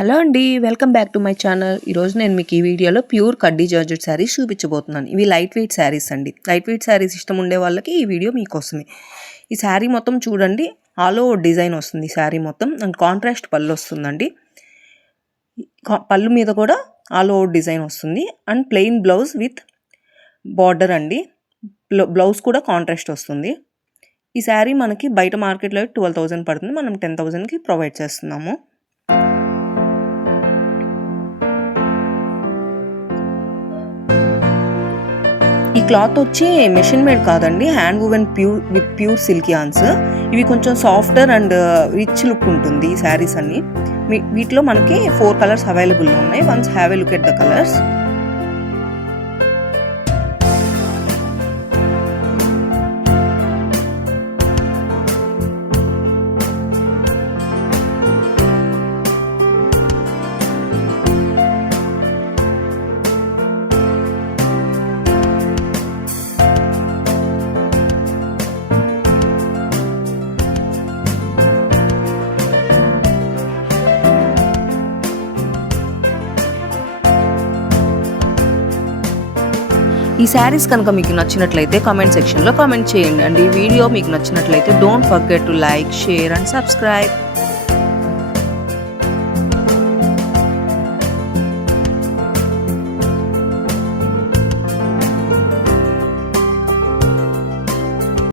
హలో అండి. Welcome back to my channel. ఈరోజు నేను మీకు ఈ వీడియోలో ప్యూర్ కడ్డీ జార్జెట్ శారీస్ చూపించబోతున్నాను. ఇవి లైట్ వెయిట్ శారీస్ అండి. లైట్ వెయిట్ శారీస్ ఇష్టం ఉండే వాళ్ళకి ఈ వీడియో మీకోసమే. ఈ శారీ మొత్తం చూడండి, ఆల్ ఓవర్ డిజైన్ వస్తుంది. ఈ శారీ మొత్తం అండ్ కాంట్రాస్ట్ పళ్ళు వస్తుందండి. పళ్ళు మీద కూడా ఆల్ ఓవర్ డిజైన్ వస్తుంది and plain blouse with border అండి. బ్లౌజ్ కూడా కాంట్రాస్ట్ వస్తుంది. ఈ శారీ మనకి బయట మార్కెట్లో 12,000 పడుతుంది. మనం 10,000కి ప్రొవైడ్ చేస్తున్నాము. ఈ క్లాత్ వచ్చి మెషిన్ మేడ్ కాదండి, hand woven pure silk yawns. ఇవి కొంచెం సాఫ్టర్ అండ్ రిచ్ లుక్ ఉంటుంది ఈ శారీస్ అన్ని. వీటిలో మనకి 4 కలర్స్ అవైలబుల్ ఉన్నాయి. Once have a look at the colours. ఈ శారీస్ కనుక మీకు నచ్చినట్లయితే కామెంట్ సెక్షన్లో కామెంట్ చేయండి అండి. ఈ వీడియో మీకు నచ్చినట్లయితే don't forget to like, share and subscribe.